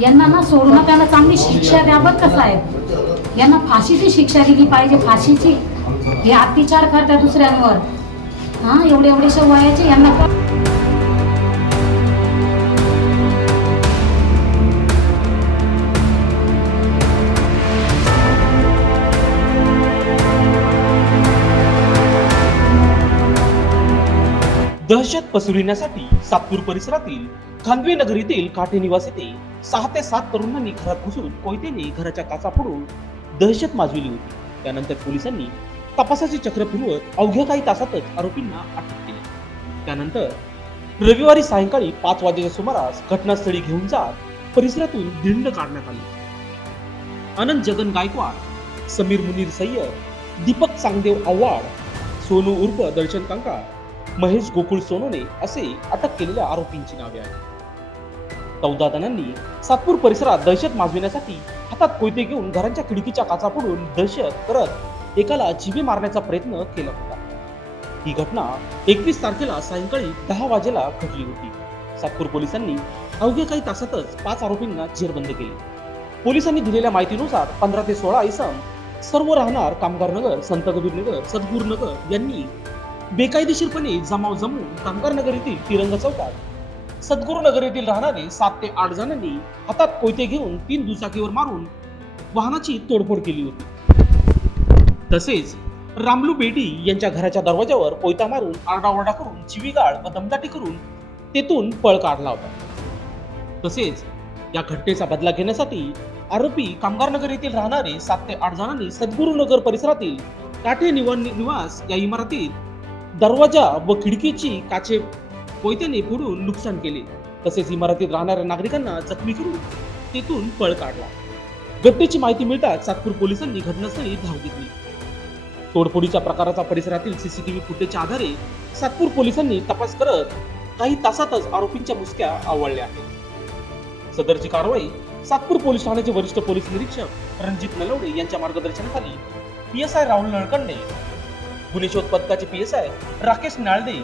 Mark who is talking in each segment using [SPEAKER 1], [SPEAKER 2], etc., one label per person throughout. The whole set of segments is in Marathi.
[SPEAKER 1] यांना ना सोडू नका चांगली शिक्षा द्या कसं आहे? यांना फाशीची शिक्षा दिली पाहिजे फाशीची. हे अत्याचार करतात दुसऱ्यांवर. हा एवढे एवढेशा वयाचे यांना
[SPEAKER 2] दहशत पसरविण्यासाठी सातपूर परिसरातील खांदवे नगर येथील काटे निवास येथे सहा ते सात तरुणांनी घरात घुसून कोयतेने घराच्या काचा फोडून दहशत माजविली होती. त्यानंतर पोलिसांनी तपासाचे चक्र फिरवत अवघ्या काही तासातच आरोपींना अटक केली. त्यानंतर रविवारी सायंकाळी पाच वाजेच्या सुमारास घटनास्थळी घेऊन जात परिसरातून दिंड काढण्यात आली. आनंद जगन गायकवाड समीर मुनीर सय्यद दीपक चांगदेव आव्हाड सोनू उर्फ दर्शन कांका महेश गोकुळ सोनोने असे अटक केलेल्या आरोपींची नावे आहेत. चौदा जणांनी सातपूर परिसरात दहशत माजविण्यासाठी हातात कोयते घेऊन घरांच्या खिडकीच्या काचा फोडून दहशत करत एकाला जिवे मारण्याचा प्रयत्न केला होता. ही घटना एकवीस तारखेला सायंकाळी दहा वाजेला घडली होती. सातपूर पोलिसांनी अवघ्या काही तासातच पाच आरोपींना जेरबंद केले. पोलिसांनी दिलेल्या माहितीनुसार पंधरा ते सोळा इसम सर्व राहणार कामगार नगर संत कबीर नगर सद्गुर नगर यांनी बेकायदेशीरपणे जमाव जमून कामगार नगर येथील तिरंगा चौकात सद्गुरुनगर येथील राहणारे सात ते आठ जणांनी हातात कोयते घेऊन तीन दुचाकीवर मारून वाहनाची तोडफोड केली होती. तसेच रामलू बेटी यांच्या घराच्या दरवाजावर कोयता मारून आरडाओरडा करून चिवीगाळ व दमदाटी करून तेथून पळ काढला होता. तसेच या घटनेचा बदला घेण्यासाठी आरोपी कामगार नगर येथील राहणारे सात ते आठ जणांनी सद्गुरुनगर परिसरातील काठे निवास या इमारतीत दरवाजा व खिडकीची काचे कोयत्याने फोडून नुकसान केले. तसेच इमारतीत राहणाऱ्या नागरिकांना जखमी करून तेथून पळ काढला. घटनेची माहिती मिळताच सातपूर पोलिसांनी घटनास्थळी धाव घेतली. तोडफोडीच्या प्रकाराचा परिसरातील सीसीटीव्ही फुटेजच्या आधारे सातपूर पोलिसांनी तपास करत काही तासातच आरोपींच्या मुसक्या आवळल्या आहेत. सदरची कारवाई सातपूर पोलीस ठाण्याचे वरिष्ठ पोलीस निरीक्षक रणजित नलवडे यांच्या मार्गदर्शनाखाली P S I Rahul Nalkande गुन्हे शोध पथकाचे P S I Rakesh Nalde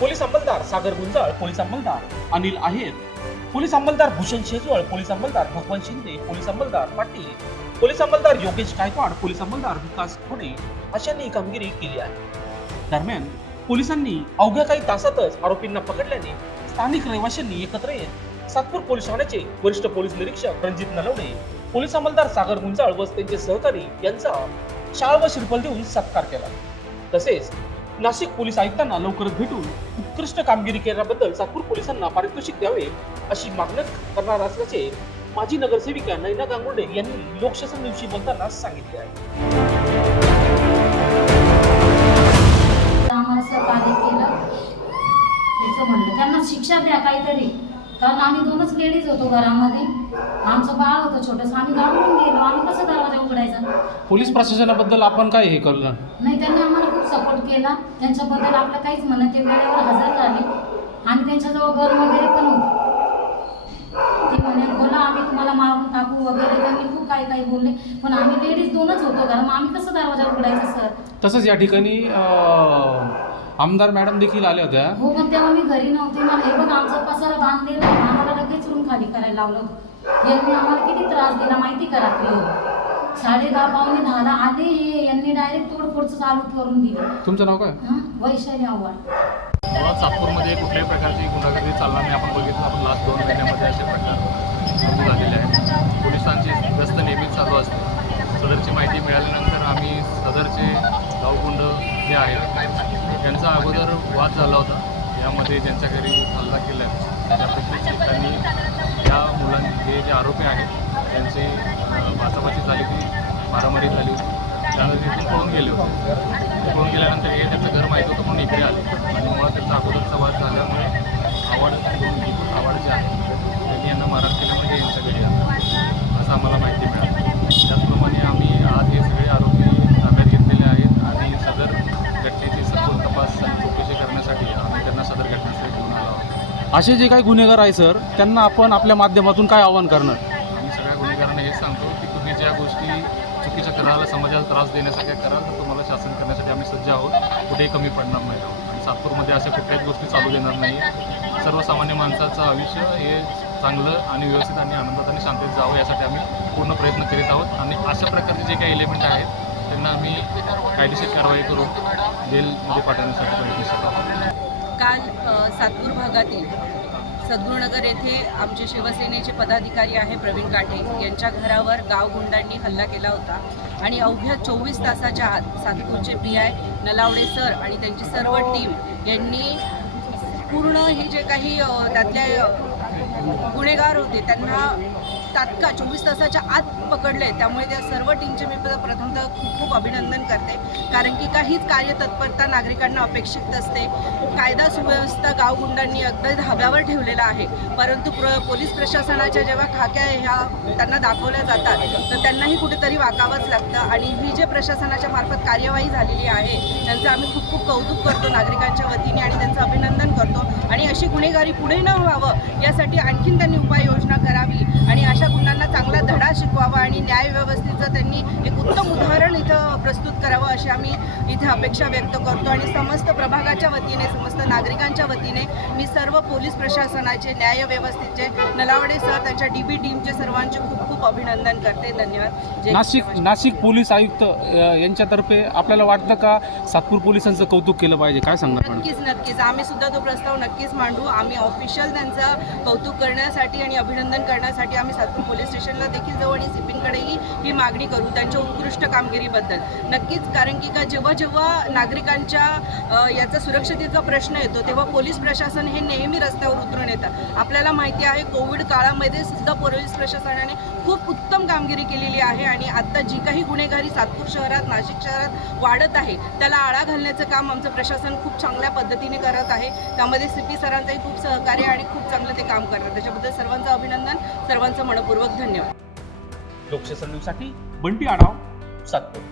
[SPEAKER 2] police अंमलदार Sagar Gunjal police अंमलदार अनिल आहेर पोलीस अंमलदार भूषण शेजवळ पोलीस अंमलदार भगवान शिंदे पोलीस अंमलदार पाटील पोलीस अंमलदार योगेश गायकवाड पोलीस अंमलदार विकास खोडे अशांनी ही कामगिरी केली आहे. दरम्यान पोलिसांनी अवघ्या काही तासातच आरोपींना पकडल्याने स्थानिक रहिवाशांनी एकत्र येत सातपूर पोलीस ठाण्याचे वरिष्ठ पोलीस निरीक्षक रणजित नलवडे पोलीस अंमलदार सागर गुंजाळ व त्यांचे सहकारी यांचा शाळ व श्रीफल देऊन सत्कार केला. तसेच नाशिक पोलीस आयुक्तांना लवकरच भेटून उत्कृष्ट कामगिरी केल्याबद्दल सातपूर पोलिसांना पारितोषिक द्यावे अशी मागणी करणार असल्याचे माजी नगरसेविका नैना गांगुर्डे यांनी लोकशासन दिवशी बोलताना सांगितले आहे.
[SPEAKER 1] म्हणलं त्यांना शिक्षा द्या काहीतरी. कारण आम्ही दोनच लेडीज होतो घरामध्ये. आमचं बाळ होतं छोटंसं. आम्ही घाबरून गेलो. आम्ही कसं दरवाजा उघडायचा?
[SPEAKER 3] पोलीस प्रशासनाबद्दल आपण काय हे कळलं
[SPEAKER 1] नाही त्यांनी सपोर्ट केला. त्यांच्याबद्दल आपलं काहीच म्हणणं ते वेळेवर हजर झाले. आणि त्यांच्याजवळ घर वगैरे पण होते. ते म्हणे बोला आम्ही तुम्हाला मारून टाकू वगैरे. त्यांनी खूप काही काही बोलले. पण आम्ही लेडीज दोनच होतो. मग आम्ही कसं दरवाजा उघडायचा सर?
[SPEAKER 3] तसंच या ठिकाणी आमदार मॅडम देखील आल्या होत्या.
[SPEAKER 1] हो पण तेव्हा मी घरी नव्हते. मला हे बघ आमचा पसारा बांधलेला. आम्हाला लगेच रूम खाली करायला लावलं यांनी आम्हाला किती त्रास दिला माहिती का रात्री? साडे दहा पावणे दहाला आले हे यांनी डायरेक्ट तोडफोडचं चालू करून दिलं.
[SPEAKER 3] तुमचं नाव काय?
[SPEAKER 1] हं? वैशाली आव्हाड.
[SPEAKER 4] मुळात नागपूरमध्ये कुठल्याही प्रकारची गुन्हेगारी चालणार नाही. आपण बघितलं आपण लास्ट दोन महिन्यामध्ये असे प्रकार नोंद झालेले आहेत. पोलिसांची गस्त नेहमीच चालू असते. सदरची माहिती मिळाल्यानंतर आम्ही सदरचे गावगुंड जे आहेत त्यांचा अगोदर वाद झाला होता. यामध्ये ज्यांच्या घरी हल्ला केला त्यापैकी त्यांनी या मुलांनी हे जे आरोपी आहेत त्यांची अं, बाचाबाची झाली होती. मारामारी झाली होती. त्यानंतर तिथून पळून गेले होते. पळून गेल्यानंतर हे त्यांचं घर माहीत होतं म्हणून इकडे आले. आणि मुळात त्यांचा अगोदरचा वाद झाल्यामुळे आवड आवड जे आहे त्यांनी यांना मारहाण केल्यामुळे म्हणजे हे यांच्या घरी आलं. असं आम्हाला माहिती मिळाली. त्याचप्रमाणे आम्ही आज हे सगळे आरोपी ताब्यात घेतलेले आहेत आणि सदर घटनेची सखोल तपास आणि चौकशी करण्यासाठी आम्ही त्यांना सदर घटनेसाठी घेऊन आलो आहोत.
[SPEAKER 3] असे जे काही गुन्हेगार आहे सर त्यांना आपण आपल्या माध्यमातून काय आवाहन करणार?
[SPEAKER 4] करायला समाजाला त्रास देण्यासाठी कराल तर तुम्हाला शासन करण्यासाठी आम्ही सज्ज आहोत. कुठेही कमी पडणार नाही आहोत आणि सातपूरमध्ये अशा कुठल्याच गोष्टी चालू देणार नाही. सर्वसामान्य माणसाचं आयुष्य हे चांगलं आणि व्यवस्थित आणि आनंदात आणि शांतीत जावं यासाठी आम्ही पूर्ण प्रयत्न करीत आहोत. आणि अशा प्रकारचे जे काही एलिमेंट आहेत त्यांना आम्ही कायदेशीर कारवाई करून जेलमध्ये पाठवण्यासाठी प्रयत्नशील आहोत.
[SPEAKER 5] काल सातपूर भागातील सद्गुरुनगर येथे आमचे शिवसेनेचे पदाधिकारी आहे प्रवीण काठे. यांच्या घरावर गावगुंडांनी हल्ला केला होता. आणि अवघ्या चोवीस तासाच्या आत सातपूरचे पी आय नलावडे सर आणि त्यांची सर्व टीम यांनी पूर्ण हे जे काही त्यातले गुन्हेगार होते त्यांना तात्काळ चोवीस तासाच्या आत पकडले त्यामुळे त्या सर्व टीमचे मी प्रथमतः खूप खूप अभिनंदन करते. कारण की काहीच कार्यतत्परता नागरिकांना अपेक्षित असते कायदा सुव्यवस्था गावगुंडांनी अगदी धाब्यावर ठेवलेला आहे. परंतु प्र पोलीस प्रशासनाच्या जेव्हा खाक्या ह्या त्यांना दाखवल्या जातात तर त्यांनाही कुठेतरी वाकावंच लागतं. आणि ही जे प्रशासनाच्या मार्फत कार्यवाही झालेली आहे त्यांचं आम्ही खूप खूप कौतुक करतो नागरिकांच्या वतीने आणि त्यांचं अभिनंदन करतो. आणि अशी गुन्हेगारी पुढे न व्हावं यासाठी आणखीन त्यांनी उपाययोजना शिकवावा आणि न्याय व्यवस्थेचं त्यांनी एक उत्तम उदाहरण इथं प्रस्तुत करावं अशी आम्ही इथे अपेक्षा व्यक्त करतो. आणि समस्त प्रभागाच्या वतीने समस्त नागरिकांच्या वतीने मी सर्व पोलीस प्रशासनाचे न्याय व्यवस्थेचे नलावडे सर त्यांच्या डी बी टीमचे सर्वांचे खूप खूप अभिनंदन करते. धन्यवाद.
[SPEAKER 3] नाशिक. नाशिक पोलीस आयुक्त यांच्यातर्फे आपल्याला वाटतं का सातपूर पोलिसांचं कौतुक केलं पाहिजे? काय सांगणार
[SPEAKER 5] नक्कीच नक्कीच. आम्ही सुद्धा तो प्रस्ताव नक्कीच मांडू. आम्ही ऑफिशियल त्यांचं कौतुक करण्यासाठी आणि अभिनंदन करण्यासाठी आम्ही सातपूर पोलीस स्टेशनला देखील जाऊ आणि सिपिंगकडेही ही मागणी करू त्यांच्या उत्कृष्ट कामगिरीबद्दल. नक्कीच कारण की का जेव्हा जेव्हा नागरिकांच्या याचा सुरक्षतेचा प्रश्न येतो तेव्हा पोलीस प्रशासन हे नेहमी रस्त्यावर उतरून येतं. आपल्याला माहिती आहे कोविड काळामध्ये सुद्धा पोलीस प्रशासनाने खूप उत्तम कामगिरी केलेली आहे आणि आत्ता जी काही गुन्हेगारी सातपूर शहरात नाशिक शहरात वाढत आहे त्याला आळा घालण्याचं काम आमचं प्रशासन खूप चांगल्या पद्धतीने करत आहे. त्यामध्ये सी पी सरांचंही खूप सहकार्य आणि खूप चांगलं ते काम करतात. त्याच्याबद्दल सर्वांचं अभिनंदन सर्वांचं मनपूर्वक धन्यवाद.
[SPEAKER 2] लोकशाही बंटी आढाव सातपूर.